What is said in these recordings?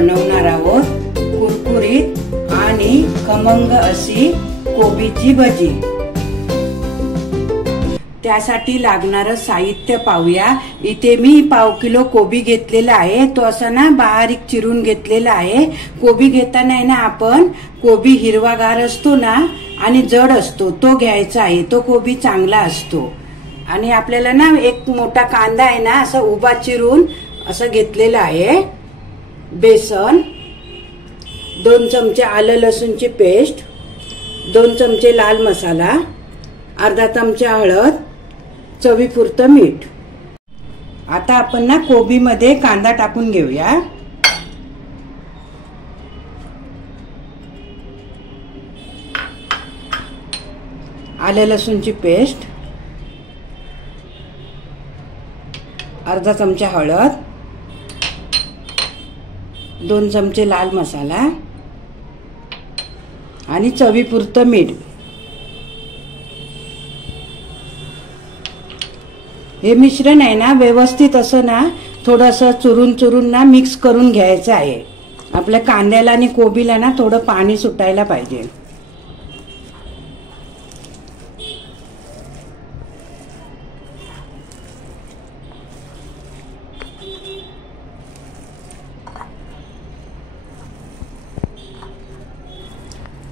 बनवणार आहोत कुरकुरीत आणि खमंग अशी कोबीची भजी। त्यासाठी लागणारं साहित्य पाहूया। इथे मी पाव किलो कोबी घेतलेला आहे, तो असा ना बारीक चिरून घेतलेला आहे। कोबी घेताना आहे ना आपण कोबी हिरवागार असतो ना आणि जड असतो तो घ्यायचा आहे, तो कोबी चांगला असतो। आणि आपल्याला ना एक मोठा कांदा आहे ना असा उभा चिरून असं घेतलेला आहे। बेसन, 2 चमचे आलं लसूणची पेस्ट, 2 चमचे लाल मसाला, अर्धा चमचा हळद, चवीपुरतं मीठ। आता आपण ना कोबी मध्ये कांदा टाकून घेऊया। आलं लसूणची पेस्ट, अर्धा चमचा हळद, 2 चमचे लाल मसाला आणि चवीपुरतं मीठ। हे मिश्रण आहे ना व्यवस्थित असं ना थोडंसं चुरून ना मिक्स करून घ्यायचं आहे। आपल्या कांद्याला आणि कोबीला ना थोडं पाणी सुटायला पाहिजे।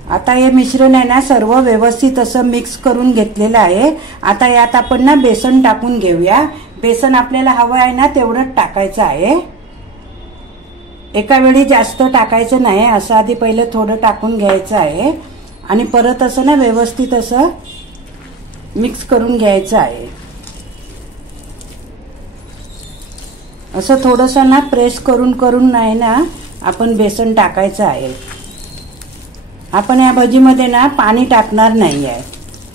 आता हे मिश्रण आहे ना सर्व व्यवस्थित असं मिक्स करून घेतलेलं आहे। आता यात आपण ना बेसन टाकून घेऊया। बेसन आपल्याला हवं आहे ना तेवढंच टाकायचं आहे, एका वेळी जास्त टाकायचं नाही, असं आधी पहिले थोडं टाकून घ्यायचं आहे आणि परत असं ना व्यवस्थित असं मिक्स करून घ्यायचं आहे। असं थोडंसं ना प्रेस करून नाही ना आपण बेसन टाकायचं आहे। आपण या भजीमध्ये ना पाणी टाकणार नाही आहे,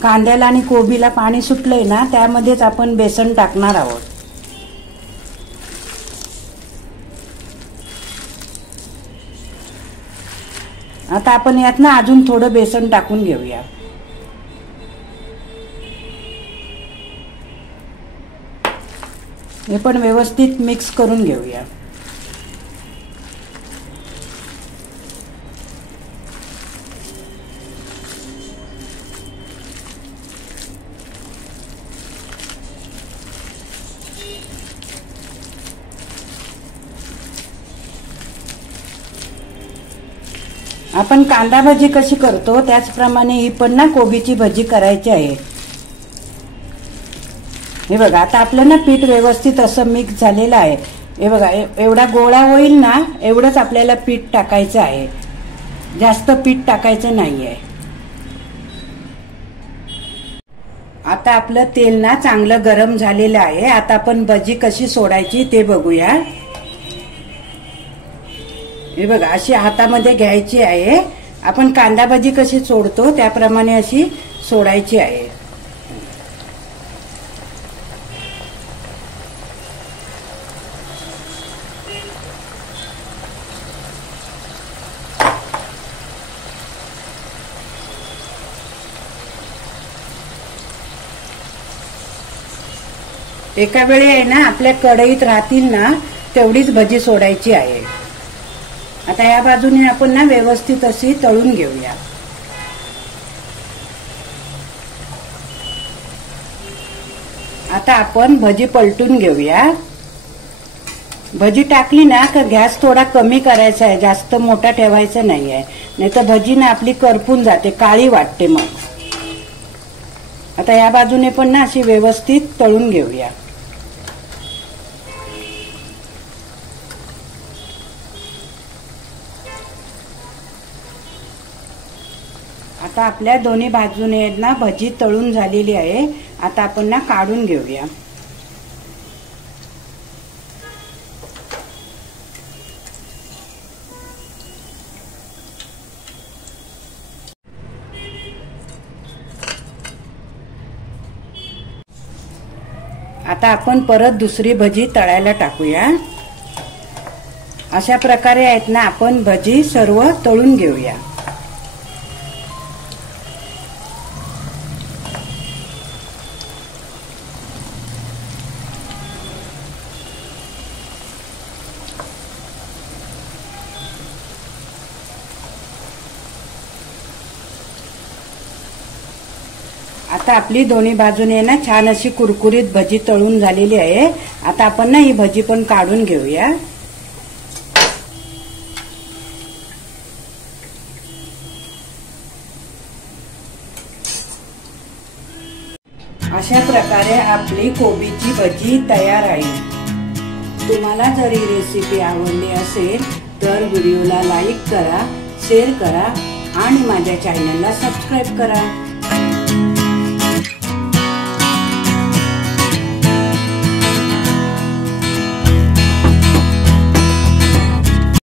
कांद्याला आणि कोबीला पाणी सुटलंय ना त्यामध्येच आपण बेसन टाकणार आहोत। आता आपण यात ना अजून थोडं बेसन टाकून घेऊया। हे पण व्यवस्थित मिक्स करून घेऊया। आपण कांदा भजी कशी करतो त्याचप्रमाणे ही पण ना कोबीची भजी करायची आहे। हे बघा आता आपलं ना पीठ व्यवस्थित असं मिक्स झालेलं आहे। हे बघा एवढा गोळा होईल ना एवढंच आपल्याला पीठ टाकायचं आहे, जास्त पीठ टाकायचं नाहीये। आता आपलं तेल ना चांगलं गरम झालेलं आहे। आता आपण भजी कशी सोडायची ते बघूया। हे बघा अशी हातामध्ये घ्यायची आहे, आपण कांदा भजी कशी सोडतो त्याप्रमाणे अशी सोडायची आहे। एका वेळी आहे ना आपल्या कढईत राहतील ना तेवढीच भजी सोडायची आहे। आता या बाजूने आपण ना व्यवस्थित अशी तळून घेऊया। आता आपण भजी पलटून घेऊया। भजी टाकली ना तर गॅस थोडा कमी करायचा आहे, जास्त मोठा ठेवायचा नाहीये, नाहीतर भजी ना आपली करपून जाते, काळी वाटते मग। आता या बाजूने पण ना अशी व्यवस्थित तळून घेऊया। आता आपल्या दोन्ही बाजूने ना भजी तळून झालेली आहे। आता आपण ना काढून घेऊया। आता आपण परत दुसरी भजी तळायला टाकूया। अशा प्रकारे आहेत ना आपण भजी सर्व तळून घेऊया। आता आपली दोन्ही बाजूने ना छान अशी कुरकुरीत भजी तळून झालेली आहे। आता आपण ना ही भजी पण काढून घेऊया। अशा प्रकारे आपली कोबीची भजी तयार आहे। तुम्हाला जर ही रेसिपी आवडली असेल तर व्हिडिओला लाईक करा, शेअर करा आणि माझ्या चॅनलला सबस्क्राईब करा।